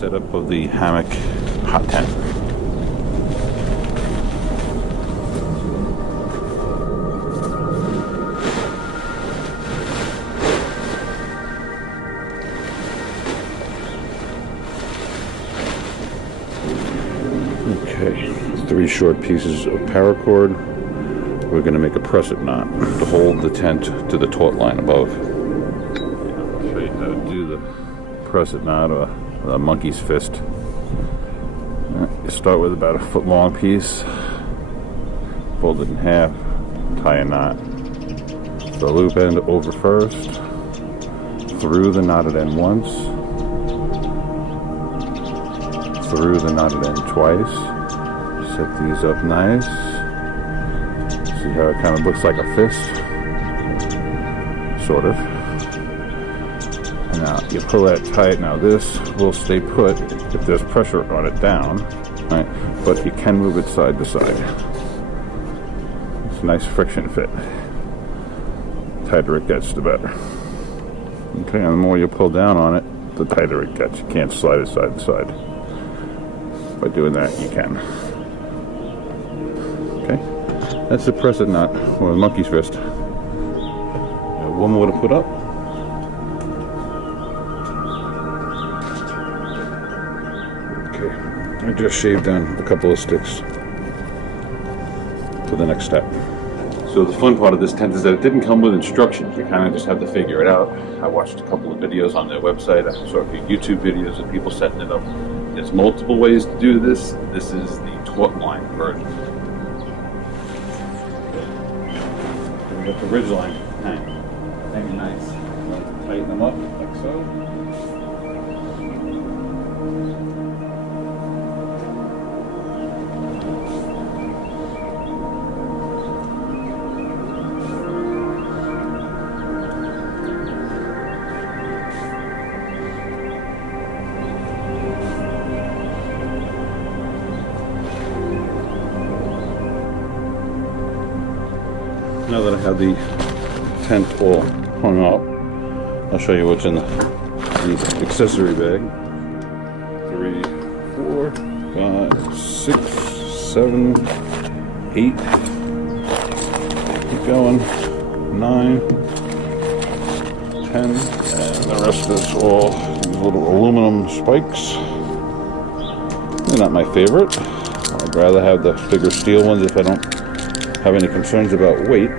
Setup of the Hammock Hot Tent. Okay, 3 short pieces of paracord. We're going to make a press-it knot to hold the tent to the taut line above. I'll show you how to do the press-it knot or a monkey's fist. You start with about a 1-foot-long piece, fold it in half, tie a knot. The loop end over first, through the knotted end once, through the knotted end twice. Set these up nice. See how it kind of looks like a fist? Sort of. And now you pull that tight. Now this will stay put if there's pressure on it down, right? But you can move it side to side. It's a nice friction fit. The tighter it gets, the better. Okay, and the more you pull down on it, the tighter it gets. You can't slide it side to side. By doing that, you can. Okay, that's the press-it knot, or the monkey's fist. Now, one more to put up. Okay, I just shaved down a couple of sticks for the next step. So the fun part of this tent is that it didn't come with instructions. You kind of just have to figure it out. I watched a couple of videos on their website. I saw a few YouTube videos of people setting it up. There's multiple ways to do this. This is the taut line version. We got the ridge line hanging nice. Tighten them up like so. Now that I have the tent all hung up, I'll show you what's in the accessory bag. 3, 4, 5, 6, 7, 8. Keep going. 9, 10, and the rest is all these little aluminum spikes. They're not my favorite. I'd rather have the bigger steel ones if I don't have any concerns about weight,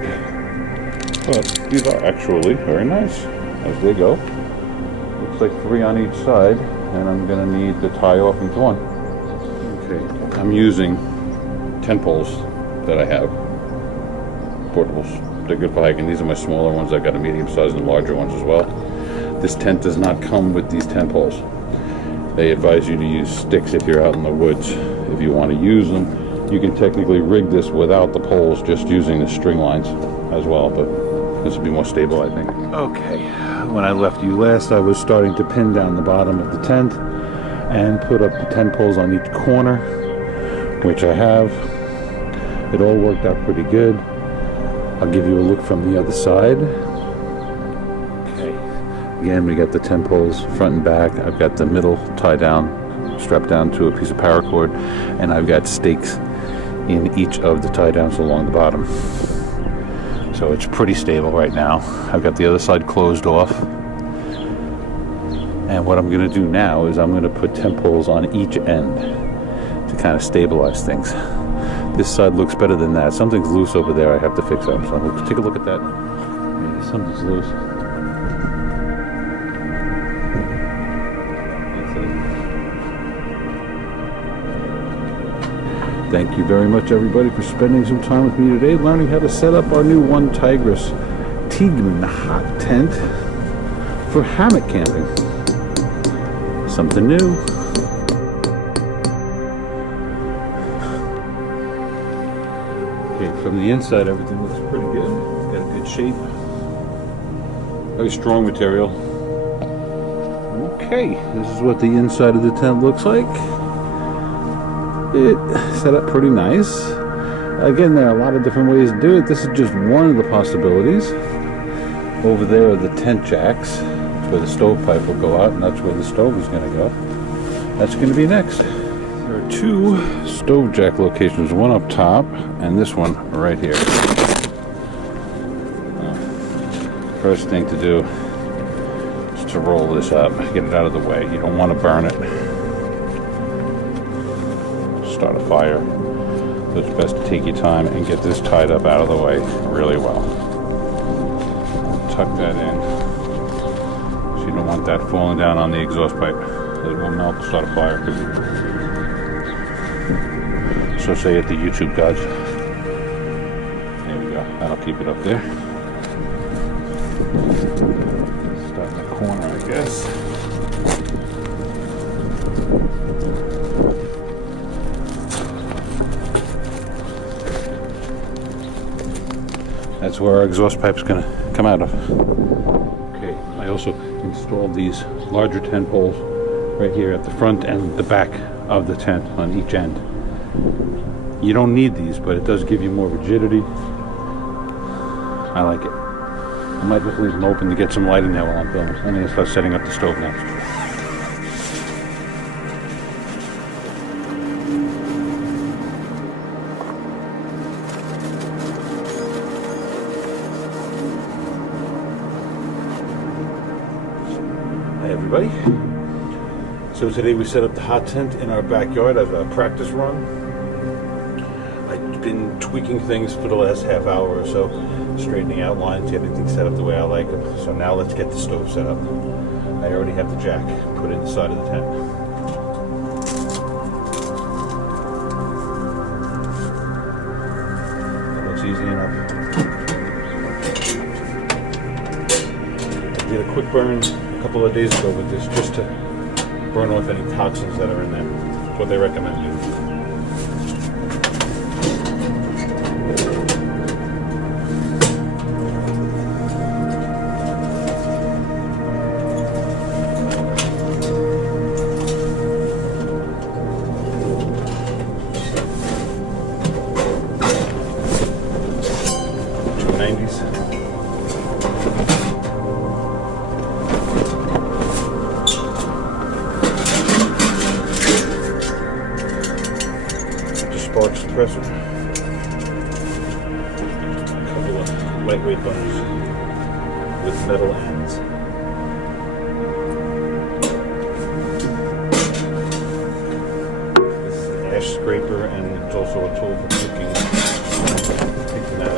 but these are actually very nice as they go. Looks like 3 on each side, and I'm going to need to tie off each one. Okay, I'm using tent poles that I have, portables. They're good for hiking. These are my smaller ones. I've got a medium size and larger ones as well. This tent does not come with these tent poles. They advise you to use sticks if you're out in the woods. If you want to use them, you can technically rig this without the poles, just using the string lines as well, but this would be more stable, I think. Okay, when I left you last, I was starting to pin down the bottom of the tent and put up the tent poles on each corner, which I have. It all worked out pretty good. I'll give you a look from the other side. Okay, again, we got the tent poles front and back. I've got the middle tie down, strapped down to a piece of paracord, and I've got stakes in each of the tie downs along the bottom. So it's pretty stable right now. I've got the other side closed off. And what I'm going to do now is I'm going to put tent poles on each end to kind of stabilize things. This side looks better than that. Something's loose over there I have to fix up. So let's take a look at that. Yeah, something's loose. Thank you very much, everybody, for spending some time with me today, learning how to set up our new Tigres Tiegman Hot Tent for hammock camping. Something new. Okay, from the inside, everything looks pretty good. It's got a good shape. Very strong material. Okay, this is what the inside of the tent looks like. It set up pretty nice. Again, there are a lot of different ways to do it. This is just one of the possibilities. Over there are the tent jacks. That's where the stovepipe will go out, and that's where the stove is going to go. that's going to be next. There are two stove jack locations, one up top and this one right here. First thing to do is to roll this up, get it out of the way. You don't want to burn it. Start a fire. So it's best to take your time and get this tied up out of the way really well. Tuck that in. So you don't want that falling down on the exhaust pipe. It will melt, start a fire. So say at the YouTube gods. There we go. That'll keep it up there. Start in the corner, I guess. That's where our exhaust pipe's going to come out of. Okay, I also installed these larger tent poles right here at the front and the back of the tent on each end. You don't need these, but it does give you more rigidity. I like it. I might just leave them open to get some light in there while I'm filming. I'm going to start setting up the stove now. Hi everybody. So today we set up the hot tent in our backyard as a practice run. I've been tweaking things for the last half hour or so, straightening out lines, getting things set up the way I like them. So now let's get the stove set up. I already have the jack put in the side of the tent. That looks easy enough. I did a quick burn a couple of days ago with this just to burn off any toxins that are in there. That's what they recommend doing. Spark suppressor, a couple of lightweight buttons with metal ends. This is an ash scraper, and it's also a tool for cooking. Taking that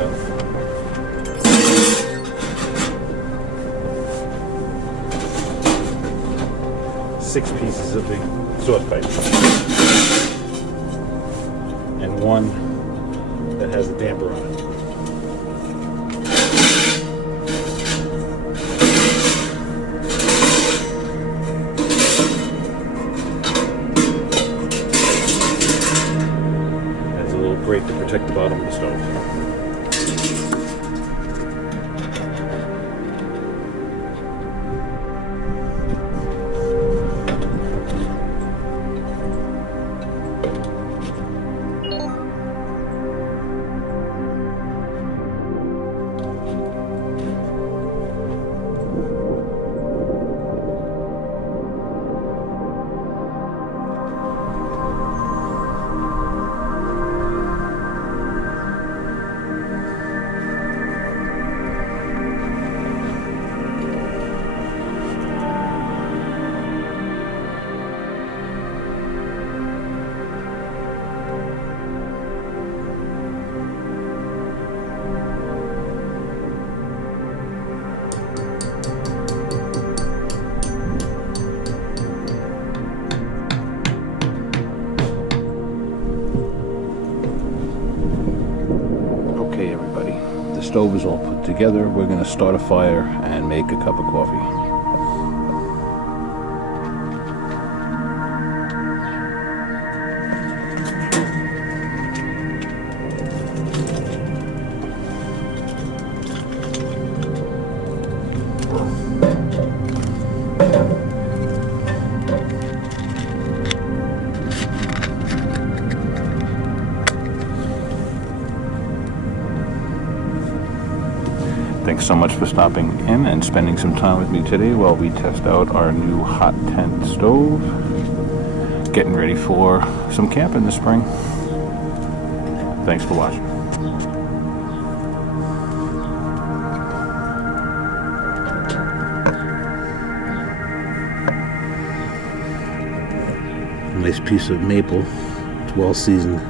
out. 6 pieces of the exhaust pipe. And one that has a damper on it. That's a little grate to protect the bottom of the stove. Stove is all put together. We're going to start a fire and make a cup of coffee. Thanks so much for stopping in and spending some time with me today while we test out our new hot tent stove. getting ready for some camping this spring. Thanks for watching. Nice piece of maple. It's well seasoned.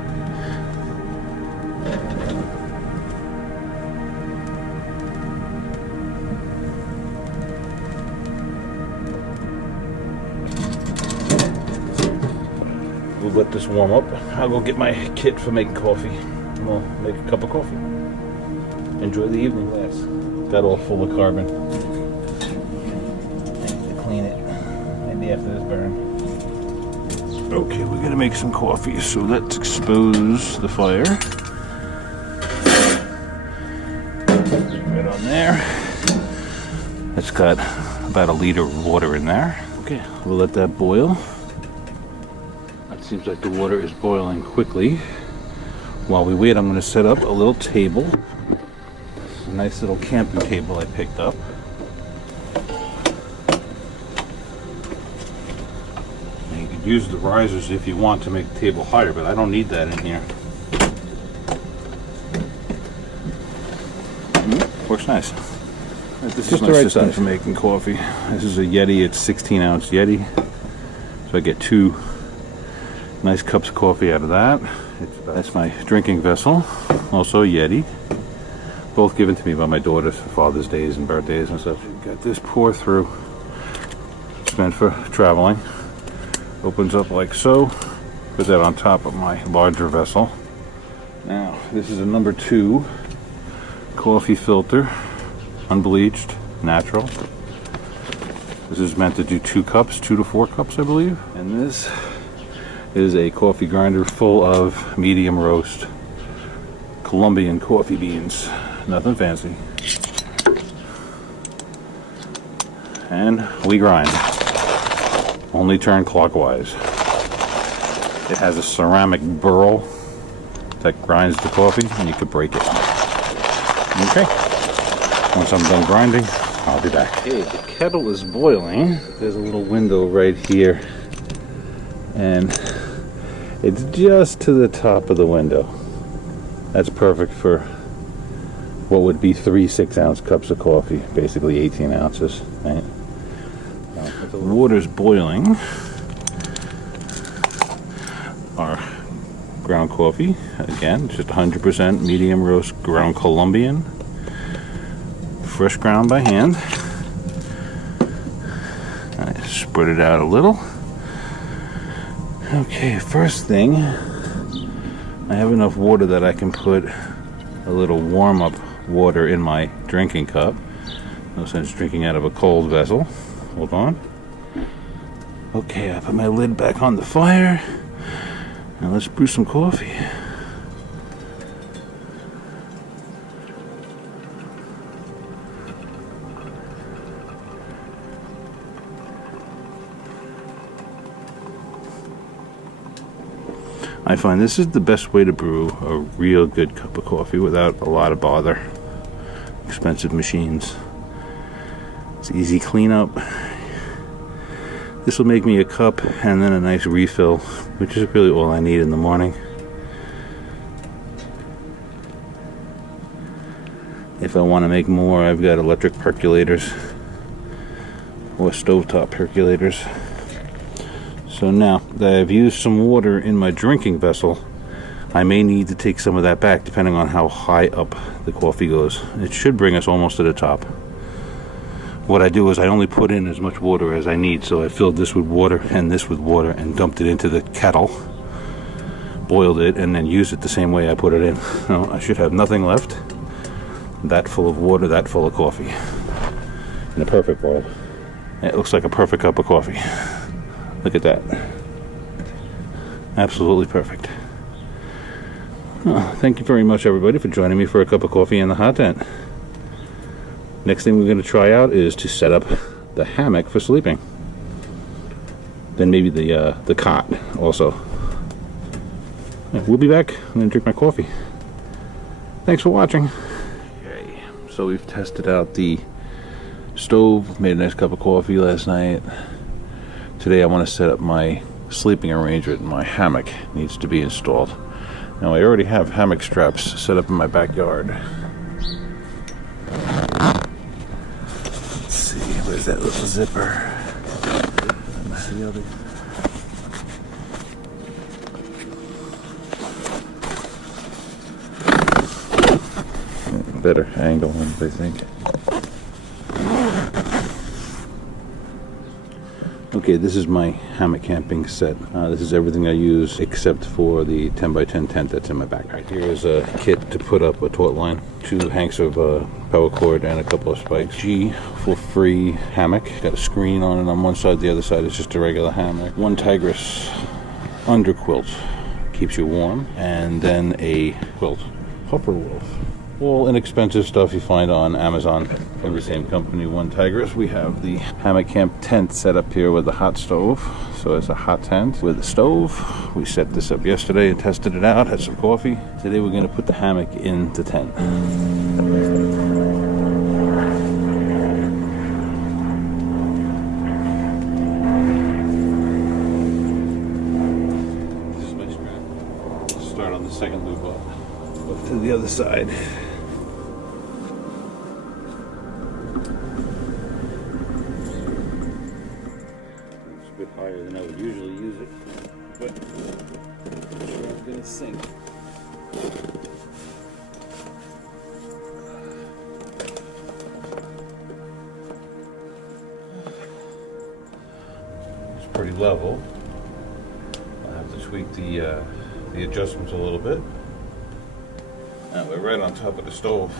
We'll let this warm up. I'll go get my kit for making coffee. And we'll make a cup of coffee. Enjoy the evening glass. Got all full of carbon. I need to clean it. Maybe after this burn. Okay, we're gonna make some coffee, so let's expose the fire. Right on there. It's got about 1 liter of water in there. Okay, we'll let that boil. It seems like the water is boiling quickly. While we wait, I'm going to set up a little table. A nice little camping table I picked up. Now you could use the risers if you want to make the table higher, but I don't need that in here. Works nice. This is my system for making coffee. This is a Yeti. It's 16-ounce Yeti. So I get 2 nice cups of coffee out of that. That's my drinking vessel, also a Yeti. Both given to me by my daughters for Father's Days and birthdays and stuff. Got this pour through. It's meant for traveling. Opens up like so. Put that on top of my larger vessel. Now, this is a number 2 coffee filter. Unbleached, natural. This is meant to do 2 cups, 2 to 4 cups, I believe. And this is a coffee grinder full of medium roast Colombian coffee beans. Nothing fancy. And we grind. Only turn clockwise. It has a ceramic burl that grinds the coffee, and you could break it. Okay. Once I'm done grinding, I'll be back. Okay, the kettle is boiling. There's a little window right here. And it's just to the top of the window. That's perfect for what would be 3 6-ounce cups of coffee, basically 18 ounces. Right? The water's boiling. Our ground coffee, again, just 100% medium roast ground Colombian. Fresh ground by hand. I spread it out a little. Okay, first thing, I have enough water that I can put a little warm-up water in my drinking cup. No sense drinking out of a cold vessel. Hold on. Okay, I put my lid back on the fire. Now let's brew some coffee. I find this is the best way to brew a real good cup of coffee without a lot of bother. Expensive machines. It's easy cleanup. This will make me a cup and then a nice refill, which is really all I need in the morning. If I want to make more, I've got electric percolators or stovetop percolators. So now that I've used some water in my drinking vessel, I may need to take some of that back depending on how high up the coffee goes. It should bring us almost to the top. What I do is I only put in as much water as I need. So I filled this with water and this with water and dumped it into the kettle, boiled it, and then used it the same way I put it in. So I should have nothing left. That full of water, that full of coffee. In a perfect world. It looks like a perfect cup of coffee. Look at that. Absolutely perfect. Oh, thank you very much, everybody, for joining me for a cup of coffee in the hot tent. Next thing we're going to try out is to set up the hammock for sleeping. Then maybe the cot also. Yeah, we'll be back. I'm going to drink my coffee. Thanks for watching. Okay, so we've tested out the stove, made a nice cup of coffee last night. Today I want to set up my sleeping arrangement in my hammock needs to be installed. Now I already have hammock straps set up in my backyard. Let's see, where's that little zipper? Let's see how they... Better angle ones, I think. Okay, this is my hammock camping set. This is everything I use except for the 10x10 tent that's in my backpack. Here's a kit to put up a taut line, 2 hanks of power cord, and a couple of spikes. G for free hammock. Got a screen on it on one side, the other side is just a regular hammock. 1 Tigres underquilt, keeps you warm, and then a quilt, puffer wolf. All inexpensive stuff you find on Amazon from the same company, 1 Tigres. We have the hammock camp tent set up here with the hot stove. So it's a hot tent with a stove. We set this up yesterday and tested it out, had some coffee. Today we're going to put the hammock in the tent. This is my strap. Start on the second loop up to the other side. Higher than I would usually use it, but I'm sure I'm going to sink. It's pretty level. I'll have to tweak the adjustments a little bit. Now we're right on top of the stove.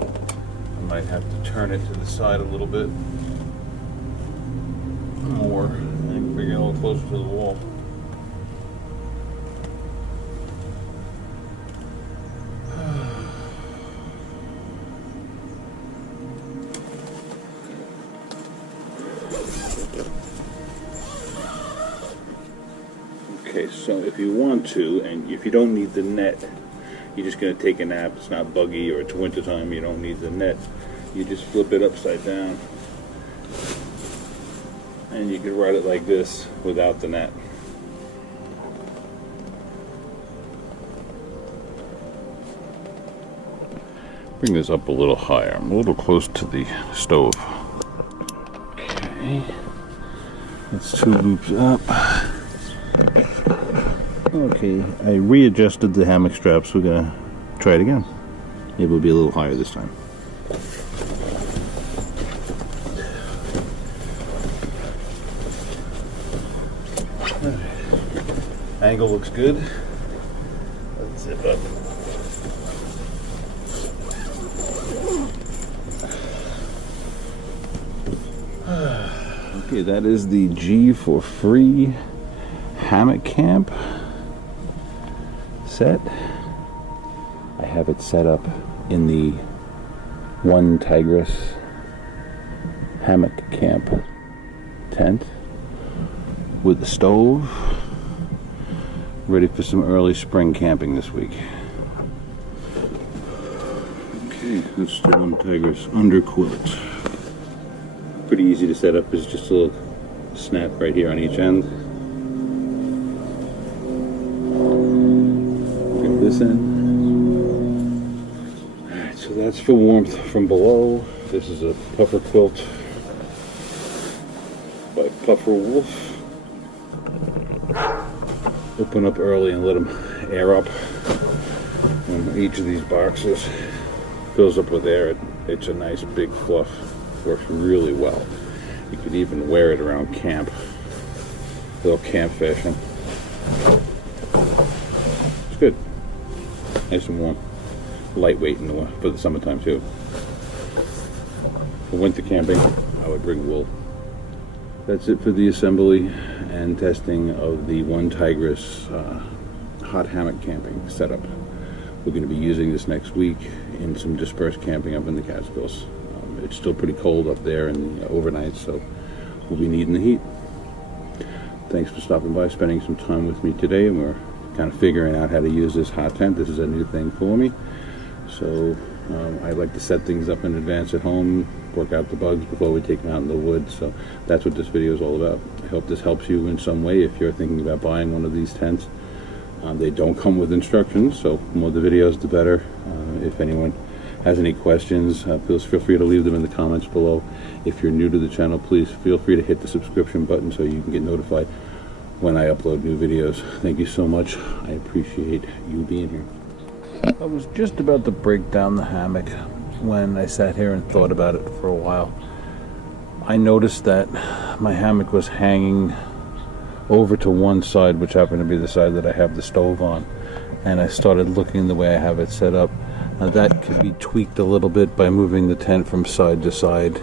I might have to turn it to the side a little bit more and bring it a little closer to the wall. Okay, so if you want to, and if you don't need the net, you're just going to take a nap, it's not buggy or it's winter time, you don't need the net, you just flip it upside down. And you can ride it like this without the net. Bring this up a little higher. I'm a little close to the stove. Okay. That's 2 loops up. Okay, I readjusted the hammock straps. We're gonna try it again. Maybe it'll be a little higher this time. Angle looks good. Let's zip up. Okay, that is the G for free hammock camp set. I have it set up in the 1 Tigres hammock camp tent with the stove, ready for some early spring camping this week. Okay, that's the 1 Tigres underquilt. Pretty easy to set up. It's just a little snap right here on each end. Get this in. Alright, so that's for warmth from below. This is a puffer quilt by Puffer Wolf. Open up early and let them air up. When each of these boxes fills up with air, it's a nice big fluff. Works really well. You could even wear it around camp. A little camp fashion. It's good. Nice and warm. Lightweight for the summertime too. For winter camping, I would bring wool. That's it for the assembly and testing of the 1 Tigres hot hammock camping setup. We're going to be using this next week in some dispersed camping up in the Catskills. It's still pretty cold up there and overnight, so we'll be needing the heat. Thanks for stopping by, spending some time with me today, and we're kind of figuring out how to use this hot tent. This is a new thing for me, so I like to set things up in advance at home, work out the bugs before we take them out in the woods. So that's what this video is all about. I hope this helps you in some way if you're thinking about buying one of these tents. They don't come with instructions, so the more the videos, the better. If anyone has any questions, please feel free to leave them in the comments below. If you're new to the channel, please feel free to hit the subscription button so you can get notified when I upload new videos. Thank you so much. I appreciate you being here. I was just about to break down the hammock when I sat here and thought about it for a while. I noticed that my hammock was hanging over to one side, which happened to be the side that I have the stove on, and I started looking the way I have it set up. Now that could be tweaked a little bit by moving the tent from side to side.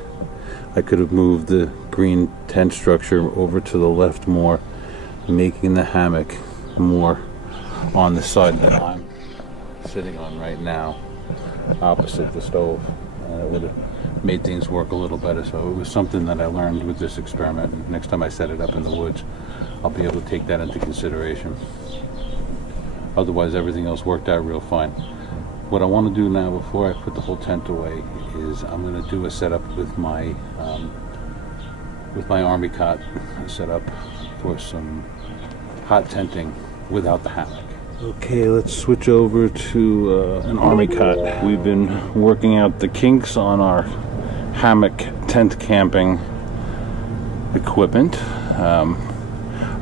I could have moved the green tent structure over to the left more, making the hammock more on the side that I'm sitting on right now, opposite the stove, and it would have made things work a little better. So it was something that I learned with this experiment. Next time I set it up in the woods, I'll be able to take that into consideration. Otherwise, everything else worked out real fine. What I want to do now, before I put the whole tent away, is I'm going to do a setup with my army cot set up for some hot tenting without the hammock. Okay, let's switch over to an army cot. We've been working out the kinks on our hammock tent camping equipment.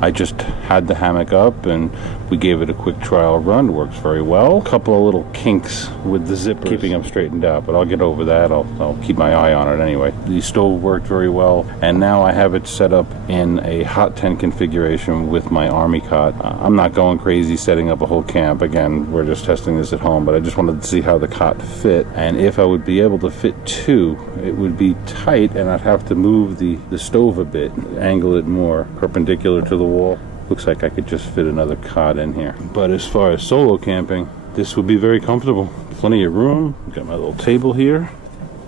I just had the hammock up and we gave it a quick trial run. It works very well. A couple of little kinks with the zippers keeping them straightened out, but I'll get over that. I'll keep my eye on it anyway. The stove worked very well, and now I have it set up in a hot tent configuration with my army cot. I'm not going crazy setting up a whole camp. Again, we're just testing this at home, but I just wanted to see how the cot fit, and if I would be able to fit two. It would be tight, and I'd have to move the stove a bit, angle it more perpendicular to the wall. Looks like I could just fit another cot in here. But as far as solo camping, this would be very comfortable. Plenty of room. Got my little table here.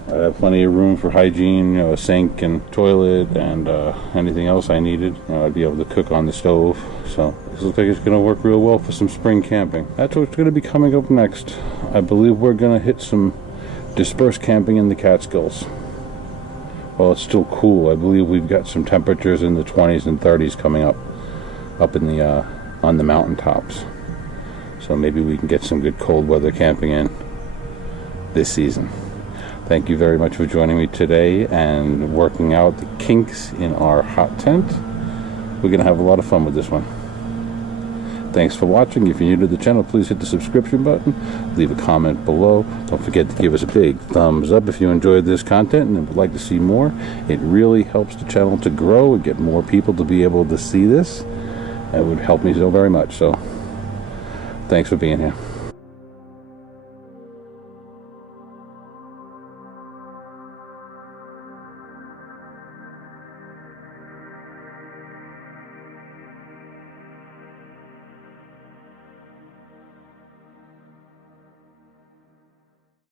I have plenty of room for hygiene, you know, a sink and toilet and anything else I needed. I'd be able to cook on the stove. So this looks like it's going to work real well for some spring camping. That's what's going to be coming up next. I believe we're going to hit some dispersed camping in the Catskills. Well, it's still cool. I believe we've got some temperatures in the 20s and 30s coming up in the on the mountaintops. So maybe we can get some good cold weather camping in this season. Thank you very much for joining me today and working out the kinks in our hot tent. We're gonna have a lot of fun with this one. Thanks for watching. If you're new to the channel, please hit the subscription button, leave a comment below. Don't forget to give us a big thumbs up if you enjoyed this content and would like to see more. It really helps the channel to grow and get more people to be able to see this. It would help me so very much. So thanks for being here.